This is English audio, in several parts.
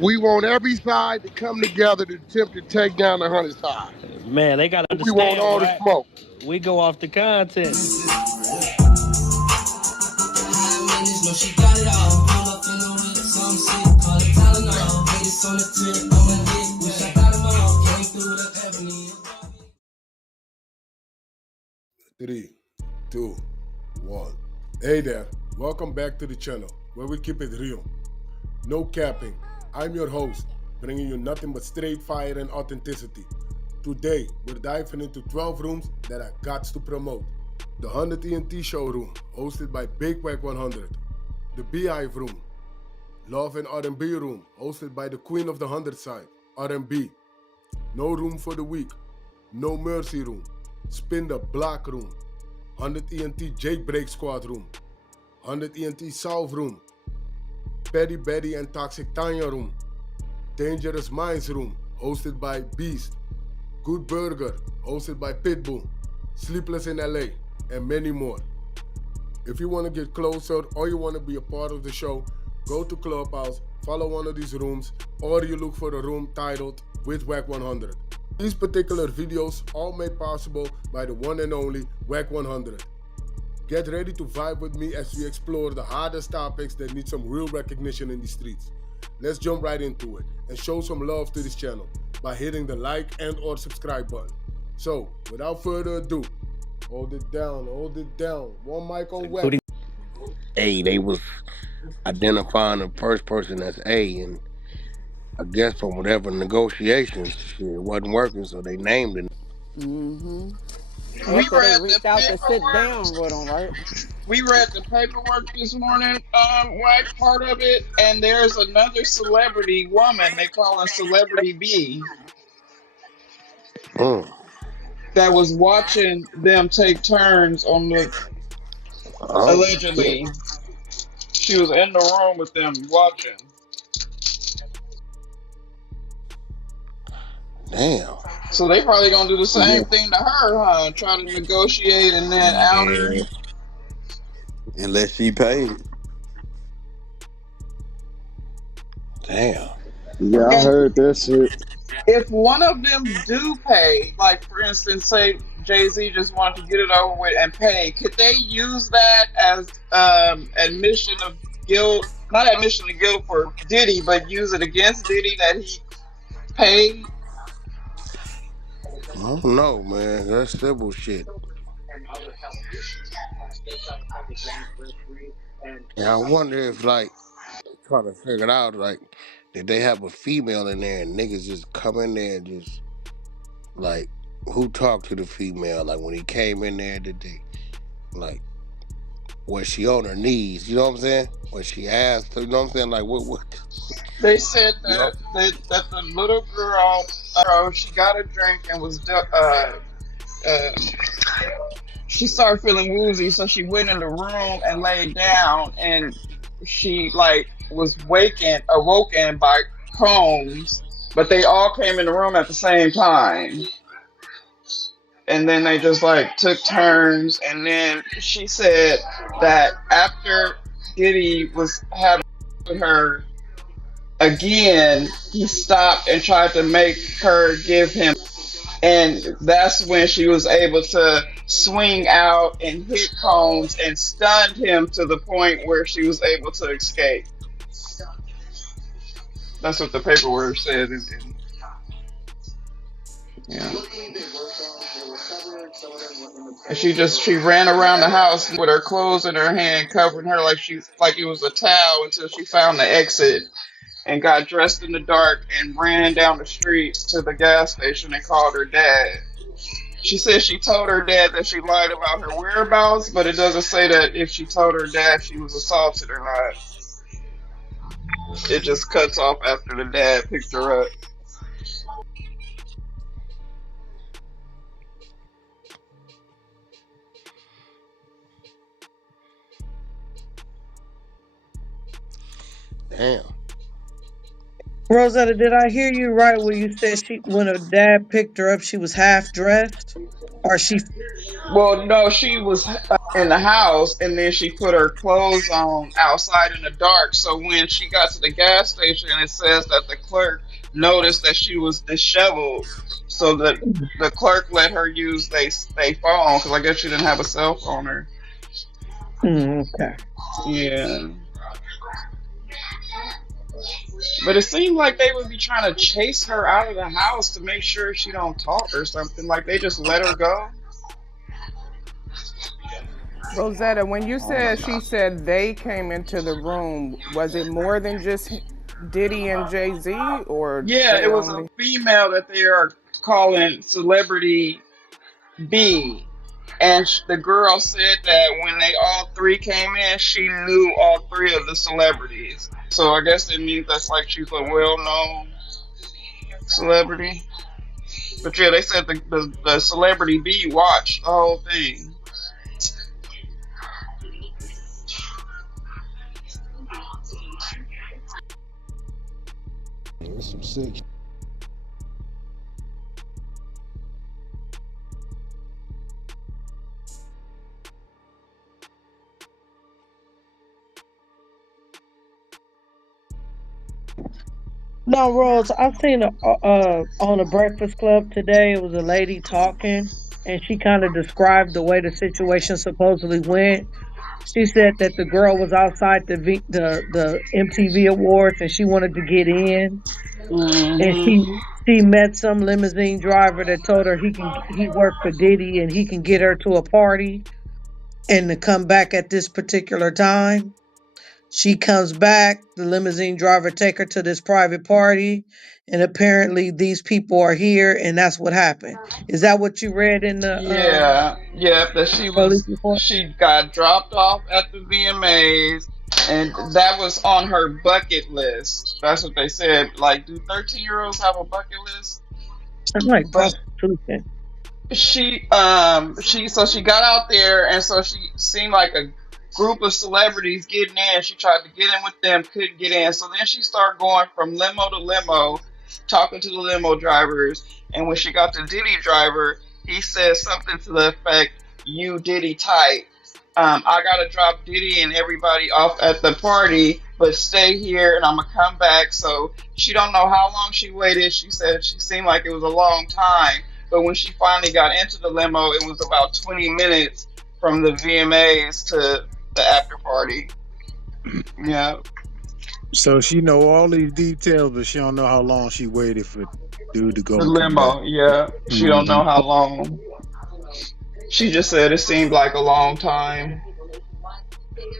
We want every side to come together to attempt to take down the 100 side. Man, they gotta We want understand, all the Wack. smoke. We go off the content. Three, two, one. Hey there, welcome back to the channel where we keep it real. No capping. I'm your host, bringing you nothing but straight fire and authenticity. Today, we're diving into 12 rooms that I got to promote. The 100 ENT showroom, hosted by Big Wack100. The Beehive room. Love and R&B room, hosted by the queen of the 100 side, R&B. No room for the weak. No mercy room. Spin the block room. 100 ENT Jailbreak Squad room. 100 ENT South room. Petty Betty and Toxic Tanya room. Dangerous Minds room, hosted by Beast. Good Burger, hosted by Pitbull. Sleepless in LA, and many more. If you want to get closer or you want to be a part of the show, go to Clubhouse, follow one of these rooms, or you look for a room titled with Wack100. These particular videos all made possible by the one and only Wack100. Get ready to vibe with me as we explore the hardest topics that need some real recognition in the streets. Let's jump right into it and show some love to this channel by hitting the like and or subscribe button. So, without further ado, hold it down. One mic on Wack. A, they was identifying the first person as A, and I guess from whatever negotiations, shit, it wasn't working, so they named it. Mm-hmm. We After they read the reached out to sit paperwork. down with them, right? We read the paperwork this morning, like part of it, and there's another celebrity woman they call her Celebrity B Mm. that was watching them take turns on the Oh, shit. allegedly. She was in the room with them watching. Damn. So they probably gonna do the Yeah. same thing to her, huh? Try to negotiate and then out her. Yeah, unless she paid. Damn. Yeah, I And heard that shit. if one of them do pay, like for instance, say Jay-Z just wanted to get it over with and pay, could they use that as admission of guilt? Not admission of guilt for Diddy, but use it against Diddy that he paid? I don't know, man. That's simple shit. And I wonder if, like, trying to figure it out, like, did they have a female in there and niggas just come in there and just, like, who talked to the female? Like, when he came in there, did they, like, was she on her knees? You know what I'm saying? Was she asked? You know what I'm saying? Like, what, They said you know? that the little girl, she got a drink and was uh, she started feeling woozy, so she went in the room and laid down, and she like was awoken by Combs, but they all came in the room at the same time, and then they just like took turns, and then she said that after Diddy was having with her again, he stopped and tried to make her give him, and that's when she was able to swing out and hit Combs and stunned him to the point where she was able to escape. That's what the paperwork said. Yeah. And she ran around the house with her clothes in her hand, covering her like it was a towel until she found the exit and got dressed in the dark and ran down the street to the gas station and called her dad. She said she told her dad that she lied about her whereabouts, but it doesn't say that if she told her dad she was assaulted or not. It just cuts off after the dad picked her up. Damn. Rosetta, did I hear you right when you said when her dad picked her up, she was half dressed? Or she. Well, no, she was in the house, and then she put her clothes on outside in the dark. So when she got to the gas station, it says that the clerk noticed that she was disheveled, so that the clerk let her use they phone because I guess she didn't have a cell phone. Or Okay. yeah, but it seemed like they would be trying to chase her out of the house to make sure she don't talk or something. Like they just let her go. Rosetta, when you I said don't know. she said they came into the room, was it more than just Diddy and Jay Z, or Yeah, they it was a only? female that they are calling Celebrity B. And the girl said that when they all three came in, she knew all three of the celebrities. So I guess it means that's like she's a well known celebrity. But yeah, they said the Celebrity B watched the whole thing. That's some sick. No, Rose, I've seen on the Breakfast Club today. It was a lady talking, and she kind of described the way the situation supposedly went. She said that the girl was outside the MTV Awards, and she wanted to get in, and Hmm. she met some limousine driver that told her he worked for Diddy and he can get her to a party and to come back at this particular time. She comes back, the limousine driver take her to this private party, and apparently these people are here, and that's what happened. Is that what you read in the Yeah, yeah, that police report? she got dropped off at the VMAs, and that was on her bucket list. That's what they said. Like, do 13-year-olds have a bucket list? I'm like But prostitution. she got out there, and so she seemed like a group of celebrities getting in. She tried to get in with them, couldn't get in. So then she started going from limo to limo, talking to the limo drivers. And when she got to Diddy driver, he said something to the effect, "You Diddy tight. I gotta drop Diddy and everybody off at the party, but stay here and I'm gonna come back." So she don't know how long she waited. She said she seemed like it was a long time, but when she finally got into the limo, it was about 20 minutes from the VMAs to the after party. Yeah, So she know all these details, but she don't know how long she waited for dude to go the and come back. limo. Yeah, she don't Hmm. know how long. She just said it seemed like a long time.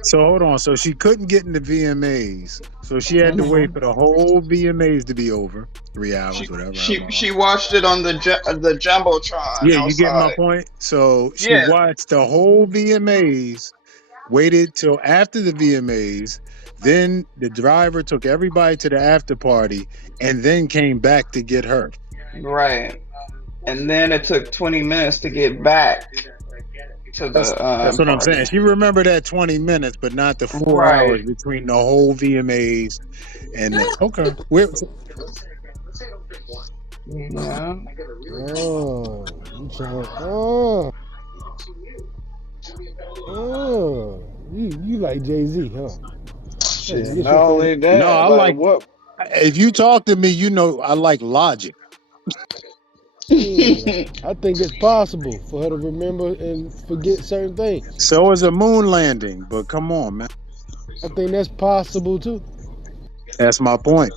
So hold on. So she couldn't get into VMAs. So she had to wait Hmm. for the whole VMAs to be over. 3 hours, whatever, how long. She watched it on the jumbotron Yeah, you get my outside. point. So she Yeah, watched the whole VMAs, waited till after the VMAs, then the driver took everybody to the after party, and then came back to get her. right. And then it took 20 minutes to get back to That's the that's what I'm saying. party. She remembered that 20 minutes, but not the 4 hours Right. between the whole VMAs and the okay. Where, Yeah. oh, you trying? Oh, you like Jay Z, huh? Hey, Shit, this not your favorite? only No, that, I like like. what? If you talk to me, you know I like logic. Yeah, I think it's possible for her to remember and forget certain things. So is a moon landing, but come on, man. I think that's possible too. That's my point.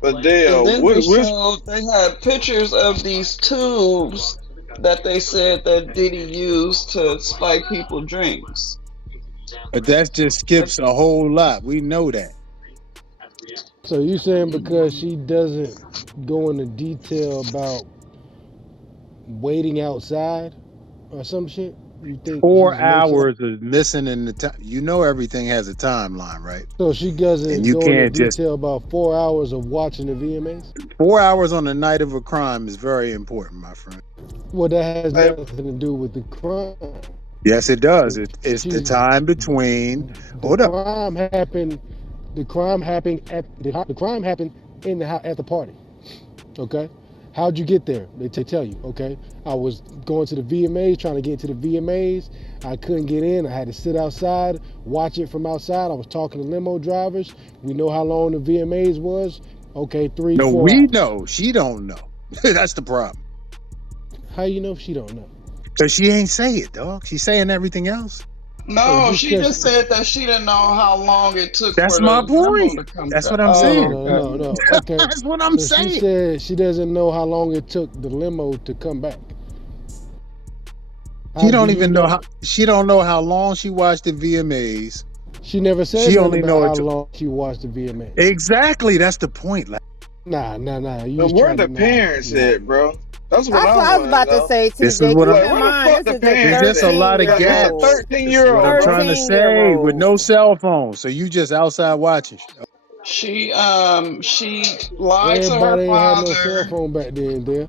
But And Dale, then they which showed they had pictures of these tubes that they said that Diddy used to spike people drinks. But that just Like, skips a whole lot. We know that. So you saying because she doesn't go into detail about waiting outside or some shit, you think Four she's mixing? hours is missing in the time. You know everything has a timeline, right? So she And doesn't you go into can't just detail about 4 hours of watching the VMAs. 4 hours on the night of a crime is very important, my friend. Well, that has like, nothing to do with the crime. Yes, it does. If It's the she's time between. the Hold up. crime happened, the crime happened at the crime happened in the house at the party. Okay. How'd you get there? They tell you, okay. I was going to the VMAs, trying to get to the VMAs. I couldn't get in. I had to sit outside, watch it from outside. I was talking to limo drivers. We know how long the VMAs was. Okay, three, No, 4 we hours. know. She don't know. That's the problem. How you know she don't know? Cause she ain't say it, dog. She's saying everything else. So No, just she cause just said that she didn't know how long it took That's for my the limo point. to come That's back. what I'm Oh, saying. okay. Okay. That's what I'm So she saying. said she doesn't know how long it took the limo to come back. She How do don't you even know know? how. She don't know how long she watched the VMAs. She never said She nothing only about know how it. long she watched the VMAs. Exactly. That's the point. Like, Nah. You And just where trying to the parents nah. at, bro? That's what That's I what I was want to about to know. say, this is TJ. what Keep I'm. Like, in where the mind, fuck this the is a It's parents just a at? 13 lot of Cause year it's a gaps. old. 13 This is year what old, I'm bro. trying to 13-year say. With no old. cell phone, so you just outside watching. She lied to her Everybody ain't had no cell father. phone back then, there.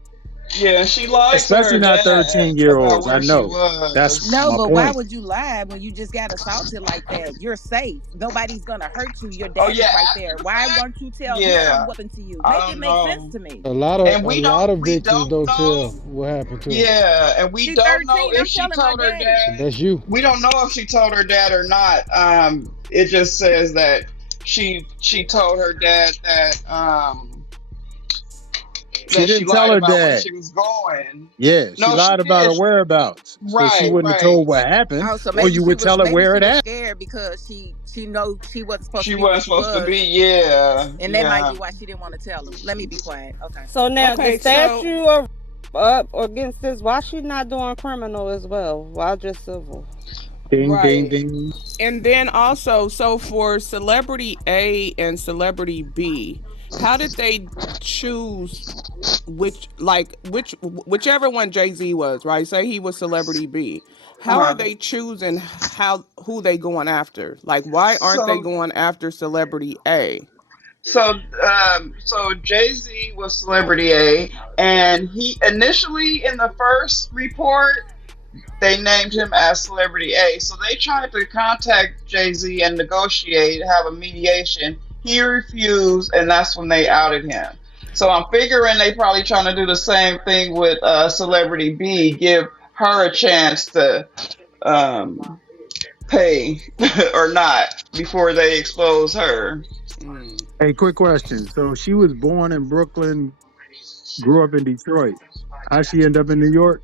Yeah, she lied to Especially her not dad 13-year-olds. about I where she know. That's was. No, my but why point. would you lie when you just got assaulted like that? You're safe. Nobody's gonna hurt you. Your Oh dad yeah, is right after there. the Why fact, won't you tell him yeah, what happened to you? I Make it don't make sense know. to me. And A lot of we victims don't don't know. tell what happened to them. Yeah, and we She don't know 13. if I'm she telling my told her daddy. dad. That's you. We don't know if she told her dad or not. It just says that she told her dad She that she didn't tell lied her about where dad. she was going. Yeah, she No, she lied about her did. whereabouts. So she Right, wouldn't have right. told what happened, Oh, so or you would tell her maybe where she it was happened. scared because she know she wasn't supposed to She be where wasn't she supposed to be. was, Yeah, and that might yeah. be why she didn't want to tell him. Let me be quiet. Okay. So now the Okay, so statute of up against this, why she not doing criminal as well? Why just civil? Ding, ding, right. ding. And then also, so for celebrity A and celebrity B, how did they choose whichever one Jay-Z was, right? Say he was celebrity B. How are Uh-huh. they choosing who they going after? Like why aren't they So going after celebrity A? so Jay Z was celebrity A, and he initially in the first report they named him as celebrity A. So they tried to contact Jay Z and negotiate, have a mediation. He refused, and that's when they outed him. So I'm figuring they probably trying to do the same thing with celebrity B, give her a chance to um, pay or not before they expose her. Mm. Hey, quick question. So she was born in Brooklyn, grew up in Detroit. How she end up in New York?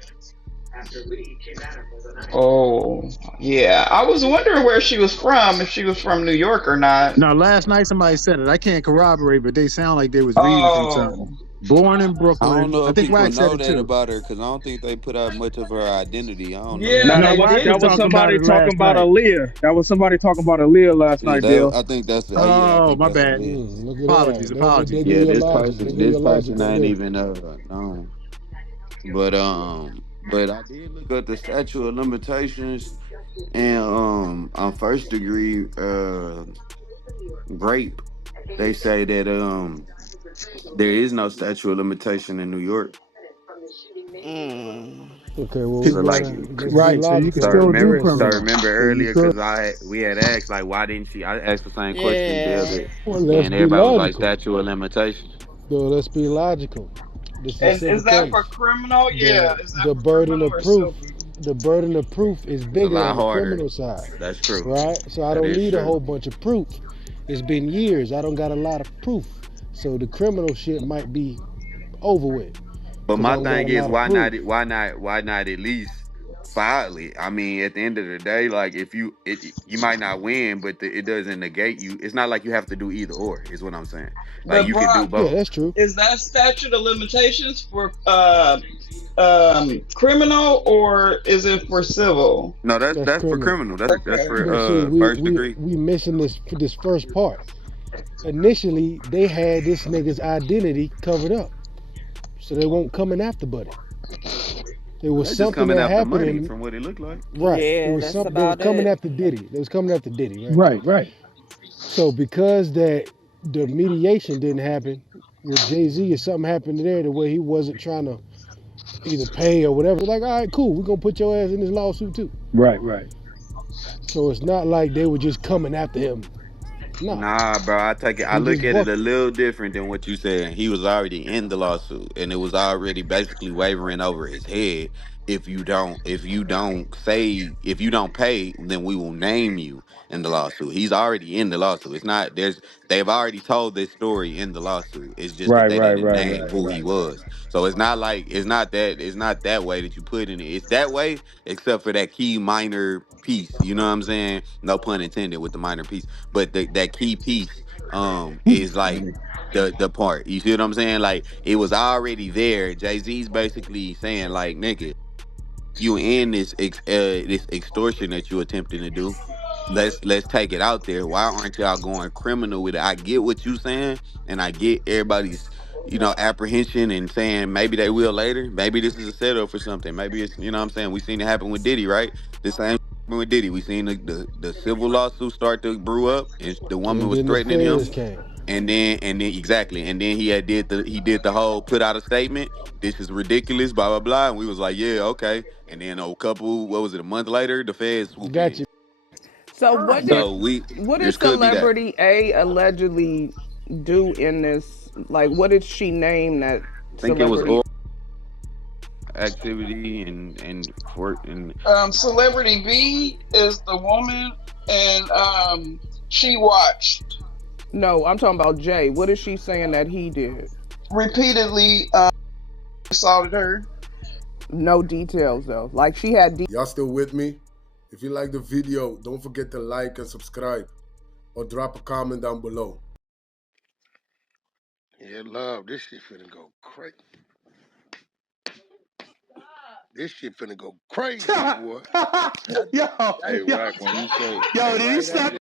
Oh, yeah. I was wondering where she was from, if she was from New York or not. Now, last night somebody said it. I can't corroborate, but they sound like they was reading from something. Oh, Born in I don't Brooklyn. know I if think people Wack said know it that too. about her because I don't think they put out much of her identity. I don't know. yeah, No, No, they Wack that was was didn't. talking about somebody it talking last about night. Aaliyah. That was somebody talking about Aaliyah last Yeah, night, Dale. I think that's yeah, I Oh, think my that's bad. it. Look at Apologies, that. They apologies. give Yeah, you a logic. They give you this a logic person right ain't there. even known. But I did look at the statute of limitations and on first degree rape. They say that there is no statute of limitation in New York. Mm. Okay, well we So like gotta let's be Right, so you can logical. still do so criminal. remember So you earlier could. because we had asked like why didn't she? I asked the same question the Yeah. other, Well, let's and be everybody was like logical. statute of limitation. Though let's be logical. This is a And simple is that for case. criminal? Yeah, The is that the for burden criminal of or proof, civil? the burden of proof is It's a bigger lot on the harder. criminal side, That's true. right? So I That don't is need a true. whole bunch of proof. It's been years. I don't got a lot of proof. So the criminal shit might be over with But because I my don't got thing a is, lot of why proof. not? Why not at least file it? I mean, at the end of the day, like if you might not win, but it doesn't negate you. It's not like you have to do either or. Is what I'm saying. Like But you could do Brock, Yeah, both. that's true. is that statute of limitations for criminal or is it for civil? No, That's that's for criminal. criminal. That's Okay. But see, for first degree. we missing this first part. Initially, they had this nigga's identity covered up, so they won't coming after Buddy. It was They're just something coming that after happened money in from what it looked like. right. It Yeah, was that's something they was about coming it. after Diddy. They was coming after Diddy, right? Right, right. So because that the mediation didn't happen with Jay Z, or something happened there the way he wasn't trying to either pay or whatever. Like, all right, cool, we're gonna put your ass in this lawsuit too. Right, right. So it's not like they were just coming after him Nah, Nah, bro, I take it. I he look just at it booked a it. little different than what you said. He was already in the lawsuit, and it was already basically wavering over his head. If you don't pay, then we will name you in the lawsuit. He's already in the lawsuit. It's not there's they've already told this story in the lawsuit. It's just that Right, they right, didn't right, name right. who he was. So it's not that way that you put in it. It's that way, except for that key minor piece. You know what I'm saying? No pun intended with the minor piece, but that key piece is like the part. You see what I'm saying? Like it was already there. Jay-Z's basically saying like, nigga, you in this extortion that you attempting to do. Let's take it out there. Why aren't y'all going criminal with it? I get what you saying, and I get everybody's apprehension and saying maybe they will later. Maybe this is a setup for something. Maybe it's what I'm saying. We seen it happen with Diddy, right? The same happened with Diddy. We seen the civil lawsuit start to brew up, and the woman And was then the threatening him. feds came. And then exactly, and then he did the whole put out a statement. This is ridiculous, blah blah blah, and we was like, yeah, okay. And then what was it, a month later, the feds swooped Got in. you. So So what did this could be that. celebrity A allegedly do in this? Like, what did she name that I think it was celebrity? oral activity and Celebrity B is the woman, and she watched No, I'm talking about Jay. What is she saying that he did? repeatedly assaulted her. No details though. Like she had Y'all still with me? If you like the video, don't forget to like and subscribe or drop a comment down below. Yeah, love. This shit finna go crazy. This shit finna go crazy, boy. yo, Hey, yo, Wack, when you say yo, did you slap